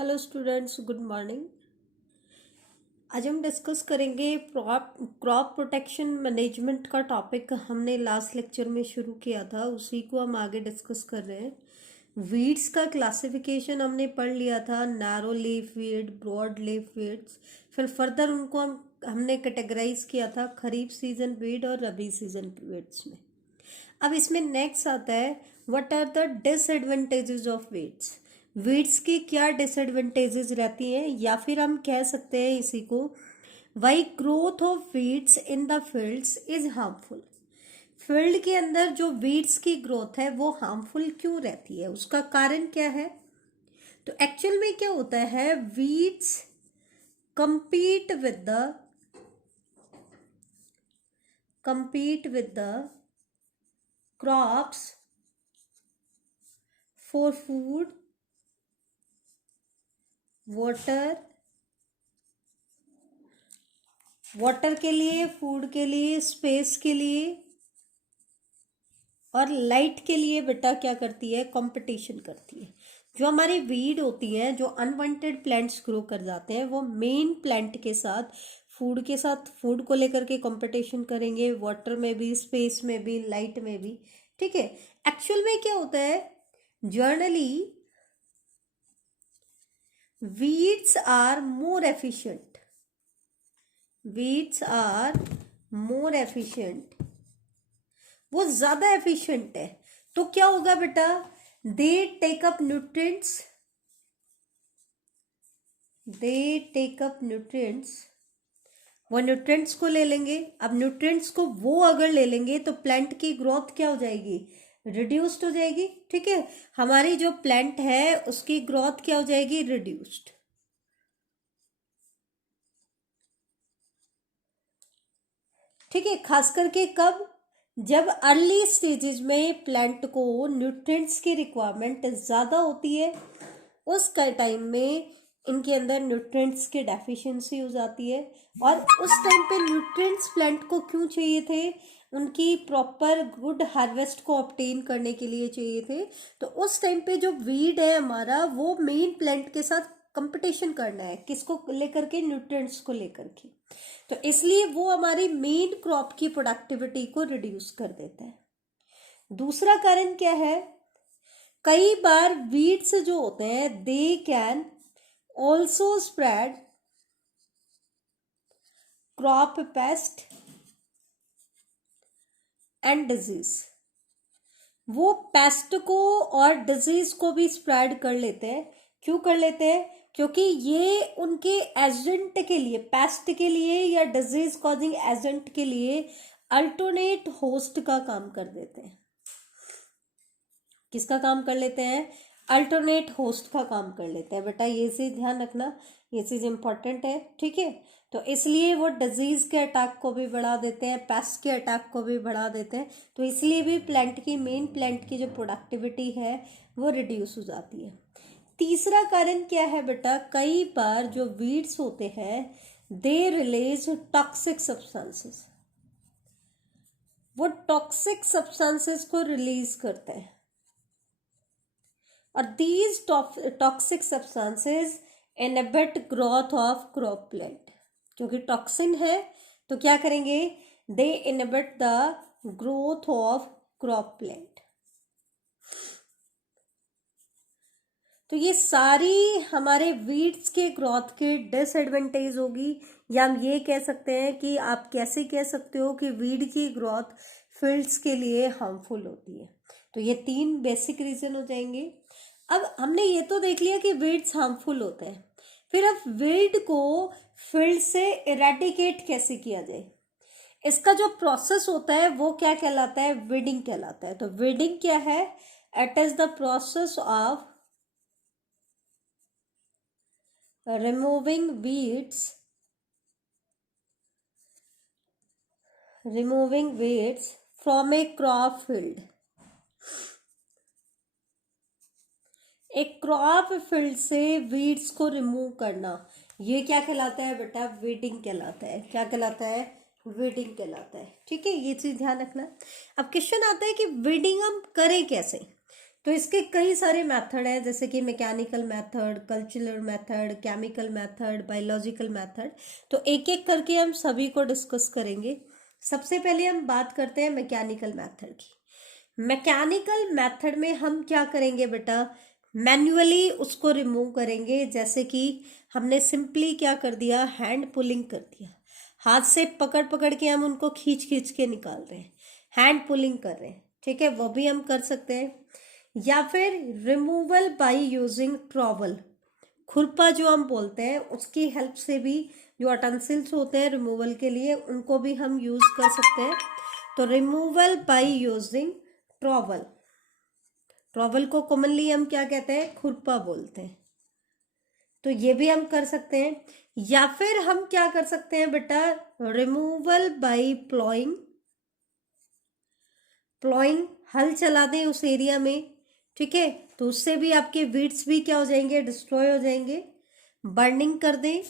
Hello students, good morning. आज हम discuss करेंगे क्रॉप प्रोटेक्शन मैनेजमेंट का टॉपिक। हमने लास्ट लेक्चर में शुरू किया था, उसी को हम आगे डिस्कस कर रहे हैं। वीड्स का क्लासिफिकेशन हमने पढ़ लिया था, narrow leaf weed, broad leaf weeds. फिर फर्दर उनको हमने कैटेगराइज किया था खरीफ सीजन वीड और रबी सीजन वीड्स में। अब इसमें नेक्स्ट आता है, what are the disadvantages of weeds. Weeds की क्या डिसएडवांटेजेस रहती हैं, या फिर हम कह सकते हैं इसी को, why growth of weeds in the fields is harmful. Field के अंदर जो वीड्स की ग्रोथ है वो हार्मफुल क्यों रहती है, उसका कारण क्या है। तो एक्चुअल में क्या होता है, weeds compete with the crops for food, water के लिए, फूड के लिए, स्पेस के लिए और लाइट के लिए बेटा क्या करती है, कंपटीशन करती है। जो हमारी वीड होती हैं, जो अनवांटेड प्लांट्स ग्रो कर जाते हैं, वो मेन प्लांट के साथ, फूड को लेकर के कंपटीशन करेंगे, वाटर में भी, स्पेस में भी, लाइट में भी। ठीक है। एक्चुअल में क्या होता है, generally weeds are more efficient. weeds are more efficient, वो ज्यादा एफिशिएंट है। तो क्या होगा बेटा, दे टेक अप न्यूट्रिएंट्स, वो न्यूट्रिएंट्स को ले लेंगे। अब न्यूट्रिएंट्स को वो अगर ले लेंगे तो प्लांट की ग्रोथ क्या हो जाएगी, रिड्यूस्ड हो जाएगी। ठीक है, हमारी जो प्लांट है उसकी ग्रोथ क्या हो जाएगी, रिड्यूस्ड। ठीक है, खास करके कब, जब अर्ली स्टेजेस में प्लांट को न्यूट्रिएंट्स की रिक्वायरमेंट ज़्यादा होती है, उस टाइम में इनके अंदर न्यूट्रिएंट्स की डेफिशिएंसी हो जाती है। और उस टाइम पे न्यूट्रिएंट्स प्लांट को क्यों चाहिए थे, उनकी प्रॉपर गुड हार्वेस्ट को ऑब्टेन करने के लिए चाहिए थे। तो उस टाइम पे जो वीड है हमारा, वो मेन प्लांट के साथ कंपटीशन करना है, किसको लेकर के, न्यूट्रिएंट्स को लेकर के। तो इसलिए वो हमारी मेन क्रॉप की प्रोडक्टिविटी को रिड्यूस कर देता है। दूसरा कारण क्या है, कई बार वीड्स जो होते हैं, they can also spread crop paste and disease. वो पेस्ट को और डिजीज को भी स्प्रेड कर लेते हैं। क्यों कर लेते हैं, क्योंकि ये उनके एजेंट के लिए, पेस्ट के लिए या डिजीज कॉजिंग एजेंट के लिए अल्टरनेट होस्ट का काम कर देते हैं। किसका काम कर लेते हैं, अल्टरनेट होस्ट का काम कर लेते हैं। बेटा ये चीज ध्यान रखना, ये चीज इंपॉर्टेंट है। ठीक है, तो इसलिए वो डिजीज के अटैक को भी बढ़ा देते हैं, पेस्ट के अटैक को भी बढ़ा देते हैं। तो इसलिए भी मेन प्लांट की जो प्रोडक्टिविटी है वो रिड्यूस हो जाती है। तीसरा कारण क्या है बेटा, कई बार जो वीड्स होते हैं, दे रिलीज टॉक्सिक सब्सटेंसेस, वो टॉक्सिक सब्सटेंसेस को रिलीज करते हैं। और these toxic substances inhibit growth of crop plant. क्योंकि टॉक्सिन है तो क्या करेंगे, they inhibit the growth of crop plant. तो ये सारी हमारे वीड्स के ग्रोथ के डिसएडवांटेज होगी, या हम ये कह सकते हैं कि आप कैसे कह सकते हो कि वीड की ग्रोथ फील्ड्स के लिए हार्मफुल होती है। तो ये 3 बेसिक रीजन हो जाएंगे। अब हमने ये तो देख लिया कि वीड्स हार्मफुल होते हैं, फिर अब वीड को फील्ड से इरेडिकेट कैसे किया जाए, इसका जो प्रोसेस होता है वो क्या कहलाता है, वीडिंग कहलाता है। तो वीडिंग क्या है, it is the process of removing weeds from a crop field। एक क्रॉप फील्ड से वीड्स को रिमूव करना, ये क्या कहलाता है बेटा, वीडिंग कहलाता है। क्या कहलाता है, वीडिंग कहलाता है। ठीक है, ये चीज ध्यान रखना। अब क्वेश्चन आता है कि वीडिंग हम करें कैसे। तो इसके कई सारे मेथड हैं, जैसे कि mechanical method, cultural method, chemical method, biological method. तो एक एक करके हम सभी को डिस्कस करेंगे। सबसे पहले हम बात करते हैं मैकेनिकल मेथड की। मैकेनिकल मेथड में हम क्या करेंगे बेटा, मैन्युअली उसको रिमूव करेंगे। जैसे कि हमने सिंपली क्या कर दिया, हैंड पुलिंग कर दिया, हाथ से पकड़ पकड़ के हम उनको खींच खींच के निकाल रहे हैं, हैंड पुलिंग कर रहे हैं, ठीक है, वो भी हम कर सकते हैं। या फिर रिमूवल बाय यूजिंग ट्रॉवल, खुरपा जो हम बोलते हैं, उसकी हेल्प से भी जो अटेंसिल्स होते हैं रिमूवल के लिए, उनको भी हम यूज कर सकते हैं। तो removal by using trowel, trowel को कॉमनली हम क्या कहते हैं, खुरपा बोलते हैं, तो ये भी हम कर सकते हैं। या फिर हम क्या कर सकते हैं बेटा, रिमूवल बाय प्लॉइंग, प्लॉइंग, हल चला दें उस एरिया में, ठीक है, तो उससे भी आपके वीड्स भी क्या हो जाएंगे, डिस्ट्रॉय हो जाएंगे। बर्निंग कर दें,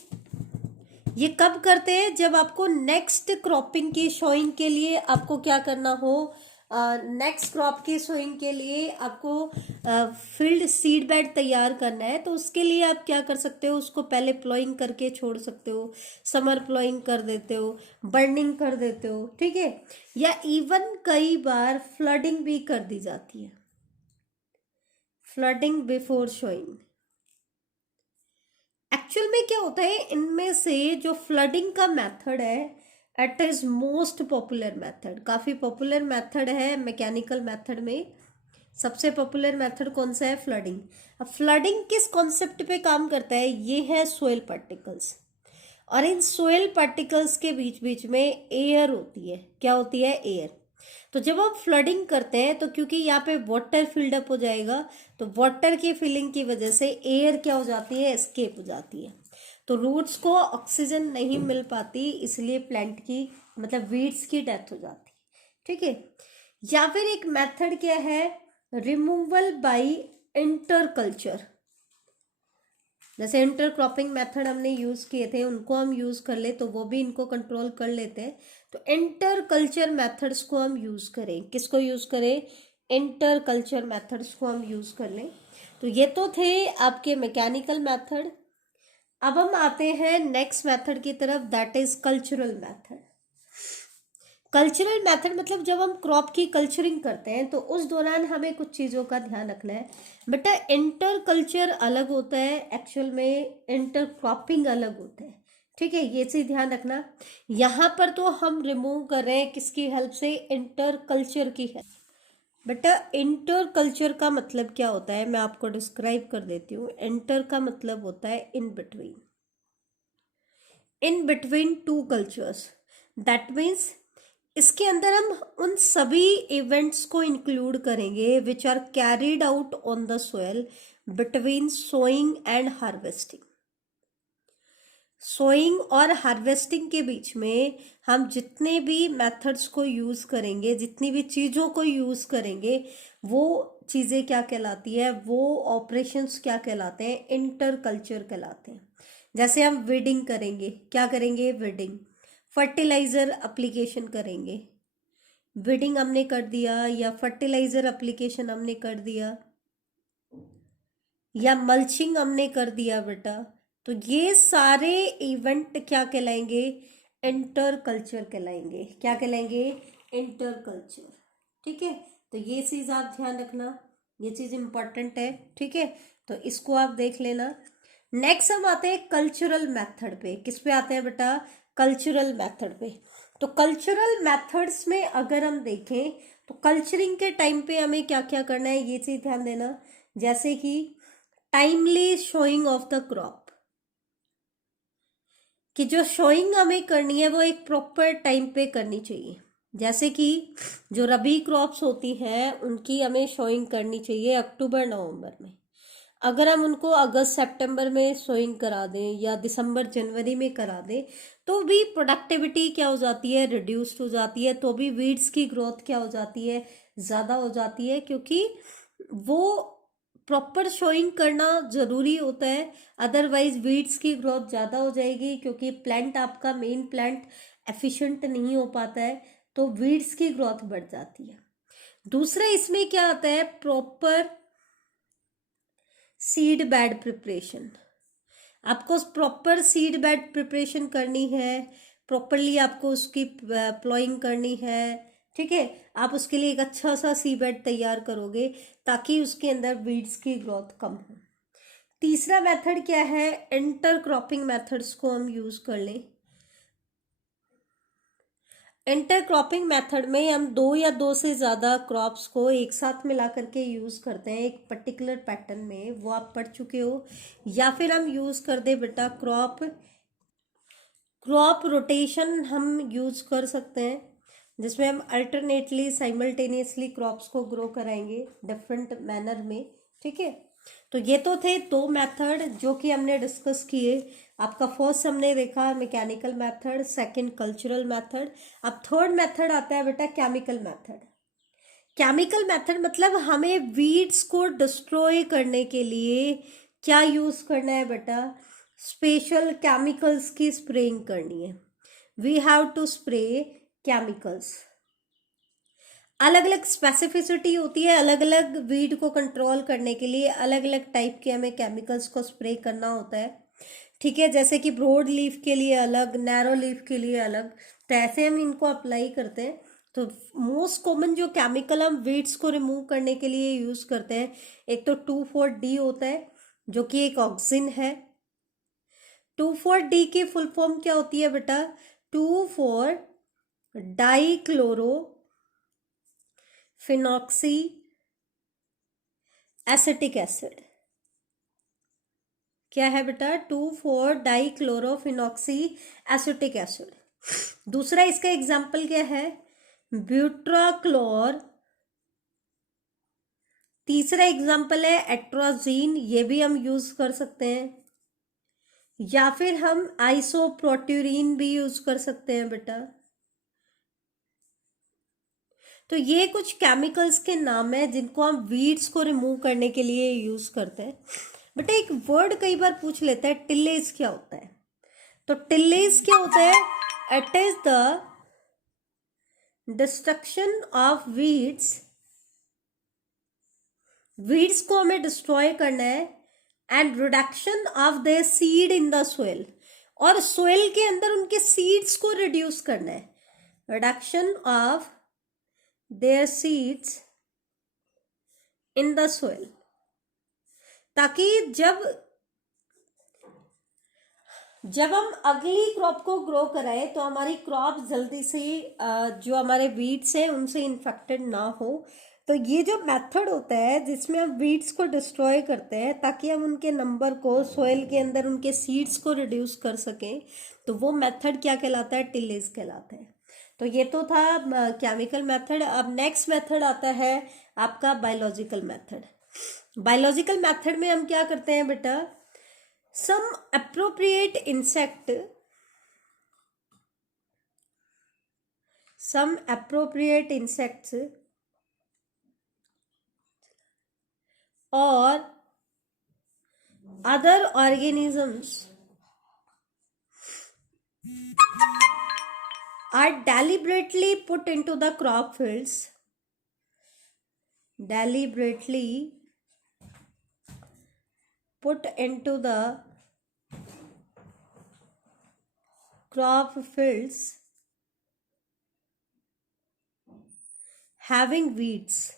ये कब करते हैं, जब आपको नेक्स्ट क्रॉपिंग की सोइंग के लिए आपको क्या करना हो, नेक्स्ट क्रॉप की सोइंग के लिए आपको फील्ड सीड बेड तैयार करना है, तो उसके लिए आप क्या कर सकते हो, उसको पहले प्लॉइंग करके छोड़ सकते हो, समर प्लॉइंग कर देते हो, बर्निंग कर देते हो, ठीक है। या इवन कई बार फ्लडिंग भी कर दी जाती है, फ्लडिंग बिफोर शोइंग। एक्चुअल में क्या होता है, इनमें से जो फ्लडिंग का मेथड है, it is most popular method, काफी पॉपुलर मेथड है मैकेनिकल मेथड में। सबसे पॉपुलर मेथड कौन सा है, फ्लडिंग। अब फ्लडिंग किस कॉन्सेप्ट पे काम करता है, ये है सोयल पार्टिकल्स, और इन सोयल पार्टिकल्स के बीच बीच में एयर होती है, क्या होती है, एयर। तो जब आप फ्लडिंग करते हैं, तो क्योंकि यहाँ पे वाटर फिल्ड अप हो जाएगा, तो वाटर की फिलिंग की वजह से एयर क्या हो जाती है, एस्केप हो जाती है, तो रूट्स को ऑक्सीजन नहीं मिल पाती, इसलिए प्लांट की मतलब वीड्स की डेथ हो जाती है, ठीक है। या फिर एक मेथड क्या है, रिमूवल बाय इंटरकल्चर, जैसे इंटरक्रॉपिंग मेथड हमने यूज किए थे, उनको हम यूज कर ले तो वो भी इनको कंट्रोल कर लेते हैं। तो इंटर कल्चर मेथड्स को हम यूज करें, किसको यूज करें, इंटर कल्चर मेथड्स को हम यूज कर लें। तो ये तो थे आपके मैकेनिकल मेथड। अब हम आते हैं नेक्स्ट मेथड की तरफ, that is cultural method. Cultural method मतलब जब हम क्रॉप की कल्चरिंग करते हैं, तो उस दौरान हमें कुछ चीज़ों का ध्यान रखना है बेटा। इंटर कल्चर अलग होता है, एक्चुअल में इंटर क्रॉपिंग अलग होता है, ठीक है, ये चीज ध्यान रखना। यहाँ पर तो हम रिमूव कर रहे हैं किसकी हेल्प से, इंटर कल्चर की हेल्प। बेटा इंटर कल्चर का मतलब क्या होता है, मैं आपको डिस्क्राइब कर देती हूँ। इंटर का मतलब होता है in between, in between two cultures, that means इसके अंदर हम उन सभी इवेंट्स को इंक्लूड करेंगे which are carried out on the soil between sowing and harvesting. Sowing और हार्वेस्टिंग के बीच में हम जितने भी मेथड्स को यूज करेंगे, जितनी भी चीजों को यूज करेंगे, वो चीजें क्या कहलाती है, वो ऑपरेशंस क्या कहलाते हैं, इंटर कल्चर कहलाते हैं। जैसे हम वीडिंग करेंगे, क्या करेंगे, वीडिंग, फर्टिलाइजर एप्लीकेशन करेंगे, वीडिंग हमने कर दिया, या फर्टिलाइजर एप्लीकेशन हमने कर दिया, या मल्चिंग हमने कर दिया बेटा, तो ये सारे इवेंट क्या कहलाएंगे, इंटर कल्चर कहलाएंगे। क्या कहलाएंगे, इंटर कल्चर, ठीक है। तो ये चीज आप ध्यान रखना, ये चीज इंपॉर्टेंट है, ठीक है, तो इसको आप देख लेना। नेक्स्ट हम आते हैं कल्चरल मेथड पे, किस पे आते हैं बेटा, कल्चरल मेथड पे। तो कल्चरल मेथड्स में अगर हम देखें, तो कल्चरिंग के टाइम पे हमें क्या क्या करना है, ये चीज ध्यान देना। जैसे कि timely showing off the crop, कि जो शोइंग हमें करनी है वो एक प्रॉपर टाइम पे करनी चाहिए। जैसे कि जो रबी क्रॉप्स होती हैं, उनकी हमें शोइंग करनी चाहिए अक्टूबर नवंबर में। अगर हम उनको अगस्त सितंबर में सोइंग करा दें, या दिसंबर जनवरी में करा दें, तो भी प्रोडक्टिविटी क्या हो जाती है, रिड्यूस्ड हो जाती है, तो भी वीड्स की ग्रोथ क्या हो जाती है, ज़्यादा हो जाती है, क्योंकि वो प्रॉपर शोइंग करना ज़रूरी होता है। अदरवाइज वीड्स की ग्रोथ ज़्यादा हो जाएगी, क्योंकि प्लांट आपका मेन प्लांट एफिशिएंट नहीं हो पाता है, तो वीड्स की ग्रोथ बढ़ जाती है। दूसरा इसमें क्या आता है, प्रॉपर सीड बेड प्रिपरेशन, आपको प्रॉपर सीड बेड प्रिपरेशन करनी है, प्रॉपरली आपको उसकी प्लॉइंग करनी है, ठीक है। आप उसके लिए एक अच्छा सा सी बेड तैयार करोगे ताकि उसके अंदर वीड्स की ग्रोथ कम हो। तीसरा मेथड क्या है, इंटर क्रॉपिंग मेथड्स को हम यूज कर लें। इंटर क्रॉपिंग मेथड में हम दो या दो से ज़्यादा क्रॉप्स को एक साथ मिला करके यूज़ करते हैं एक पर्टिकुलर पैटर्न में, वो आप पढ़ चुके हो। या फिर हम यूज़ कर दे बेटा क्रॉप रोटेशन हम यूज़ कर सकते हैं, जिसमें हम अल्टरनेटली साइमल्टेनियसली क्रॉप्स को ग्रो कराएंगे डिफरेंट मैनर में, ठीक है। तो ये तो थे दो मेथड जो कि हमने डिस्कस किए। आपका फर्स्ट हमने देखा mechanical method, second cultural method. अब थर्ड मेथड आता है बेटा केमिकल मेथड। केमिकल मेथड मतलब हमें वीड्स को डिस्ट्रॉय करने के लिए क्या यूज करना है बेटा, स्पेशल केमिकल्स की स्प्रेइंग करनी है। We have to spray chemicals. अलग अलग स्पेसिफिसिटी होती है, अलग अलग वीड को कंट्रोल करने के लिए अलग अलग टाइप के हमें केमिकल्स को स्प्रे करना होता है, ठीक है। जैसे कि ब्रॉड लीफ के लिए अलग, नैरो लीफ के लिए अलग, तो ऐसे हम इनको अप्लाई करते हैं। तो मोस्ट कॉमन जो केमिकल हम वीड्स को रिमूव करने के लिए यूज करते हैं, एक तो 2,4-D होता है जो कि एक ऑक्सिन है। 2,4-D की फुल फॉर्म क्या होती है बेटा, 2,4-डाइक्लोरो फिनॉक्सी एसिटिक एसिड। क्या है बेटा, 2,4-डाइक्लोरोफिनॉक्सी एसिटिक एसिड। दूसरा इसका एग्जाम्पल क्या है, ब्यूट्राक्लोर। तीसरा एग्जाम्पल है एट्रोजीन, ये भी हम यूज कर सकते हैं। या फिर हम आइसोप्रोट्यूरिन भी यूज कर सकते हैं बेटा। तो ये कुछ केमिकल्स के नाम है जिनको हम वीड्स को रिमूव करने के लिए यूज करते हैं। बेटा एक वर्ड कई बार पूछ लेता है, टिलेज क्या होता है। तो टिलेज क्या होता है, it is the destruction of weeds. Weeds को हमें डिस्ट्रॉय करना है, and reduction of their seed in the soil, और सोइल के अंदर उनके सीड्स को रिड्यूस करना है, reduction of their seeds in the soil, ताकि जब हम अगली क्रॉप को ग्रो कराएं तो हमारी क्रॉप जल्दी से जो हमारे वीड्स हैं उनसे इन्फेक्टेड ना हो। तो ये जो मेथड होता है जिसमें हम वीड्स को डिस्ट्रॉय करते हैं ताकि हम उनके नंबर को सोइल के अंदर उनके सीड्स को रिड्यूस कर सकें, तो वो मेथड क्या कहलाता है, टिलेज कहलाता है। तो ये तो था केमिकल मेथड। अब नेक्स्ट मेथड आता है आपका बायोलॉजिकल मेथड। बायोलॉजिकल मेथड में हम क्या करते हैं बेटा, some appropriate insects or other organisms are deliberately put into the crop fields, having weeds।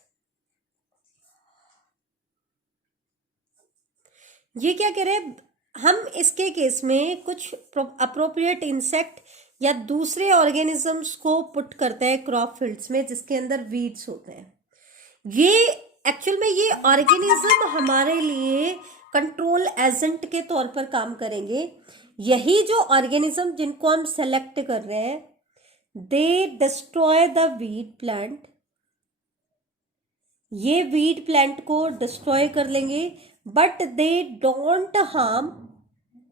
ये क्या कह रहे हैं, हम इसके केस में कुछ अप्रोप्रिएट इंसेक्ट या दूसरे ऑर्गेनिजम्स को पुट करते हैं क्रॉप फील्ड्स में जिसके अंदर वीड्स होते हैं। ये एक्चुअल में ये ऑर्गेनिज्म हमारे लिए कंट्रोल एजेंट के तौर पर काम करेंगे। यही जो ऑर्गेनिज्म जिनको हम सेलेक्ट कर रहे हैं, दे डिस्ट्रॉय द वीड प्लांट, ये वीड प्लांट को डिस्ट्रॉय कर लेंगे, but they don't harm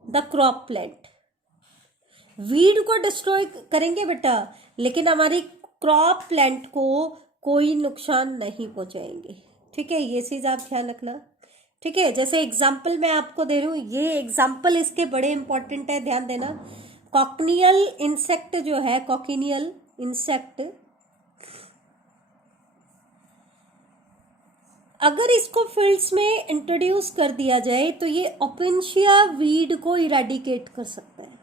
the crop plant. Weed को डिस्ट्रॉय करेंगे बेटा, लेकिन हमारी क्रॉप प्लांट को कोई नुकसान नहीं पहुंचाएंगे, ठीक है। ये चीज आप ध्यान रखना, ठीक है। जैसे एग्जाम्पल मैं आपको दे रही हूँ, ये एग्जाम्पल इसके बड़े इंपॉर्टेंट है, ध्यान देना। कॉकनियल इंसेक्ट जो है, कॉकिनियल इंसेक्ट अगर इसको फील्ड्स में इंट्रोड्यूस कर दिया जाए तो ये ओपेंशिया वीड को इरेडिकेट कर सकता है।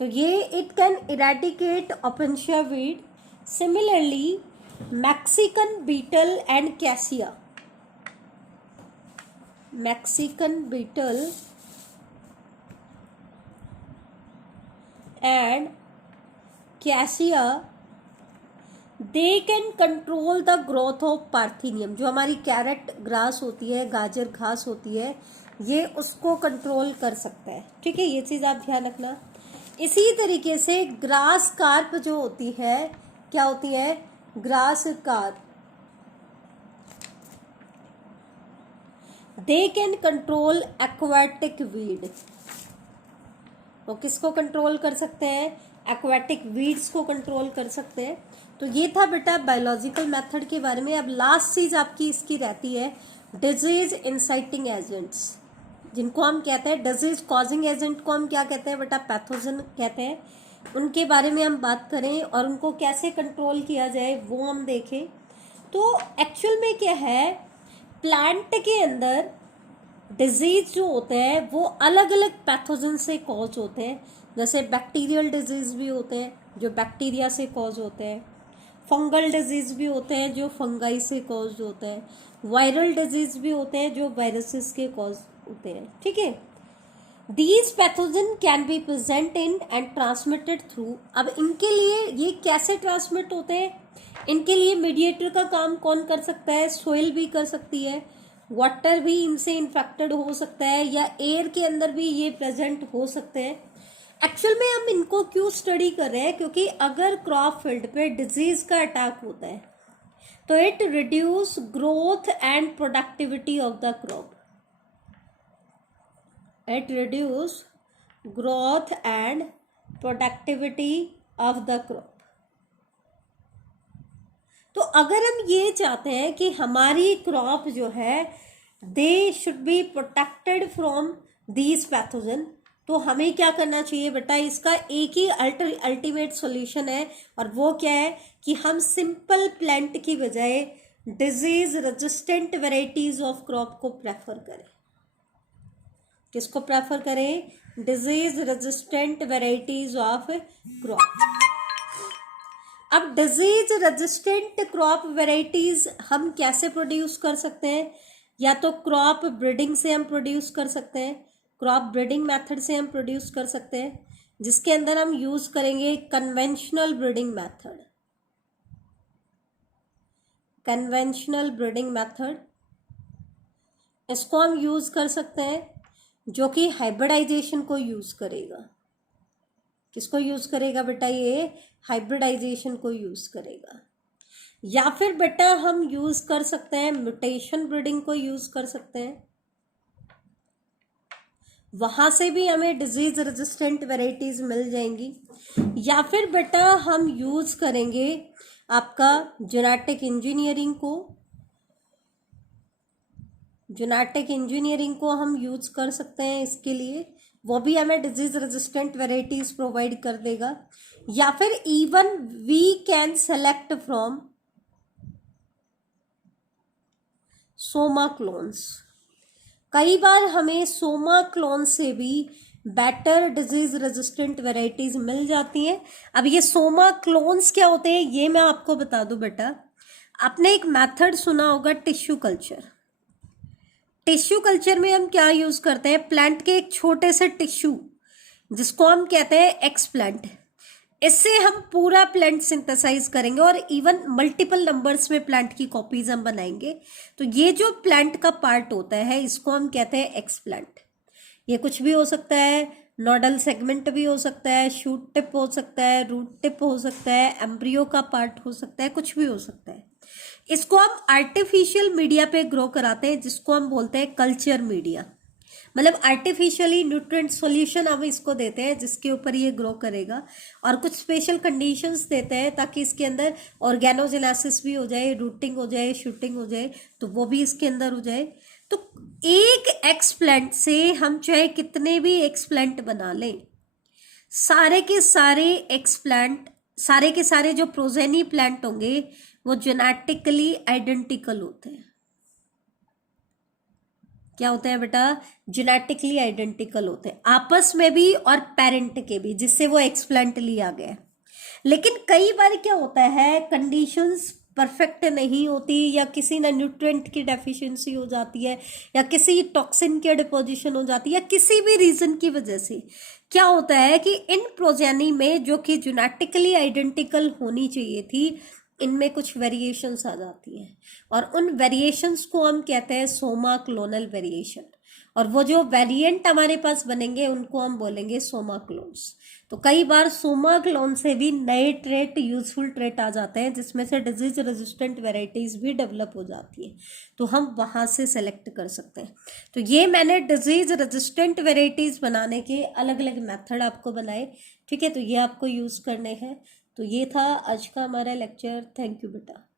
तो ये it can eradicate opuntia weed. Similarly Mexican beetle and cassia, Mexican beetle and cassia they can control the growth of parthenium. जो हमारी कैरेट ग्रास होती है, गाजर घास होती है, ये उसको कंट्रोल कर सकता है। ठीक है, ये चीज़ आप ध्यान रखना। इसी तरीके से ग्रास कार्प जो होती है, क्या होती है, grass carp, they can control aquatic weed. वो किसको कंट्रोल कर सकते हैं, एक्वाटिक वीड्स को कंट्रोल कर सकते हैं। तो ये था बेटा बायोलॉजिकल मेथड के बारे में। अब लास्ट चीज आपकी इसकी रहती है डिजीज इंसाइटिंग एजेंट्स, जिनको हम कहते हैं डिजीज कॉजिंग एजेंट को हम क्या कहते हैं बेटा, पैथोजन कहते हैं। उनके बारे में हम बात करें और उनको कैसे कंट्रोल किया जाए वो हम देखें। तो एक्चुअल में क्या है, प्लांट के अंदर डिजीज जो होते हैं वो अलग अलग पैथोजन से कॉज होते हैं। जैसे बैक्टीरियल डिजीज भी होते हैं जो बैक्टीरिया से कॉज होते हैं, फंगल डिजीज भी होते हैं जो फंगाई से कॉज होते हैं, वायरल डिजीज भी होते हैं जो वायरसेस के कॉज होते हैं। ठीक है, these pathogen can be present in and transmitted through. अब इनके लिए ये कैसे ट्रांसमिट होते हैं, इनके लिए मीडिएटर का काम कौन कर सकता है, सोइल भी कर सकती है, वाटर भी इनसे इन्फेक्टेड हो सकता है, या एयर के अंदर भी ये प्रेजेंट हो सकते हैं। एक्चुअल में हम इनको क्यों स्टडी कर रहे हैं, क्योंकि अगर क्रॉप फील्ड पे डिजीज का अटैक होता है तो it reduce growth and productivity of the crop, it reduce growth and productivity of the crop. तो अगर हम ये चाहते हैं कि हमारी क्रॉप जो है they should be protected from these pathogen, तो हमें क्या करना चाहिए बेटा, इसका एक ही अल्टीमेट सॉल्यूशन है, और वो क्या है कि हम सिंपल प्लांट की बजाय disease resistant varieties of crop को प्रेफर करें। किसको प्रेफर करें, disease resistant varieties of crop. अब डिजीज रेजिस्टेंट क्रॉप वेराइटीज हम कैसे प्रोड्यूस कर सकते हैं, या तो क्रॉप ब्रीडिंग से हम प्रोड्यूस कर सकते हैं, क्रॉप ब्रीडिंग मेथड से हम प्रोड्यूस कर सकते हैं, जिसके अंदर हम यूज करेंगे conventional breeding method, conventional breeding method. इसको हम यूज कर सकते हैं जो कि हाइब्रिडाइजेशन को यूज करेगा। किसको यूज करेगा बेटा, ये हाइब्रिडाइजेशन को यूज करेगा। या फिर बेटा हम यूज कर सकते हैं म्यूटेशन ब्रीडिंग को यूज कर सकते हैं, वहां से भी हमें डिजीज रेजिस्टेंट वेराइटीज मिल जाएंगी। या फिर बेटा हम यूज करेंगे आपका जेनेटिक इंजीनियरिंग को, जेनेटिक इंजीनियरिंग को हम यूज कर सकते हैं इसके लिए, वो भी हमें डिजीज रेजिस्टेंट वेराइटीज प्रोवाइड कर देगा। या फिर even we can select from soma clones. कई बार हमें सोमा क्लोन से भी बेटर डिजीज रेजिस्टेंट वेराइटीज मिल जाती हैं। अब ये सोमा क्लोन्स क्या होते हैं ये मैं आपको बता दूं बेटा। आपने एक मेथड सुना होगा टिश्यू कल्चर। टिश्यू कल्चर में हम क्या यूज करते हैं, प्लांट के एक छोटे से टिश्यू जिसको हम कहते हैं एक्सप्लांट, इससे हम पूरा प्लांट सिंथेसाइज करेंगे और इवन मल्टीपल नंबर्स में प्लांट की कॉपीज हम बनाएंगे। तो ये जो प्लांट का पार्ट होता है इसको हम कहते हैं एक्सप्लांट। ये कुछ भी हो सकता है, नोडल सेगमेंट भी हो सकता है, शूट टिप हो सकता है, रूट टिप हो सकता है, एम्ब्रियो का पार्ट हो सकता है, कुछ भी हो सकता है। इसको हम आर्टिफिशियल मीडिया पे ग्रो कराते हैं जिसको हम बोलते हैं कल्चर मीडिया। मतलब आर्टिफिशियली न्यूट्रिएंट सॉल्यूशन हम इसको देते हैं जिसके ऊपर ये ग्रो करेगा, और कुछ स्पेशल कंडीशंस देते हैं ताकि इसके अंदर ऑर्गेनोजेनेसिस भी हो जाए, रूटिंग हो जाए, शूटिंग हो जाए, तो वो भी इसके अंदर हो जाए। तो एक एक्सप्लांट से हम चाहे कितने भी एक्सप्लांट बना लें, सारे के सारे एक्सप्लांट, सारे के सारे जो प्रोजेनी प्लांट होंगे वो जेनेटिकली आइडेंटिकल होते हैं। क्या होते हैं बेटा? जेनेटिकली आइडेंटिकल होते हैं, आपस में भी और पेरेंट के भी, जिससे वो एक्सप्लांट लिया गया है। लेकिन कई बार क्या होता है, कंडीशंस परफेक्ट नहीं होती, या किसी ना न्यूट्रिएंट की डेफिशिएंसी हो जाती है, या किसी टॉक्सिन की डिपोजिशन हो जाती है, या किसी भी रीजन की वजह से क्या होता है कि इन प्रोजेनी में जो कि जेनेटिकली आइडेंटिकल होनी चाहिए थी, इनमें कुछ वेरिएशंस आ जाती हैं, और उन वेरिएशंस को हम कहते हैं सोमा क्लोनल वेरिएशन। और वो जो वेरिएंट हमारे पास बनेंगे उनको हम बोलेंगे सोमा क्लोन्स। तो कई बार सोमा क्लोन से भी नए ट्रेट, यूजफुल ट्रेट आ जाते हैं, जिसमें से डिजीज रेजिस्टेंट वेराइटीज भी डेवलप हो जाती है, तो हम वहां से सेलेक्ट कर सकते हैं। तो ये मैंने डिजीज रेजिस्टेंट वेराइटीज बनाने के अलग अलग मेथड आपको बनाए, ठीक है, तो ये आपको यूज करने हैं। तो ये था आज का हमारा लेक्चर। थैंक यू बेटा।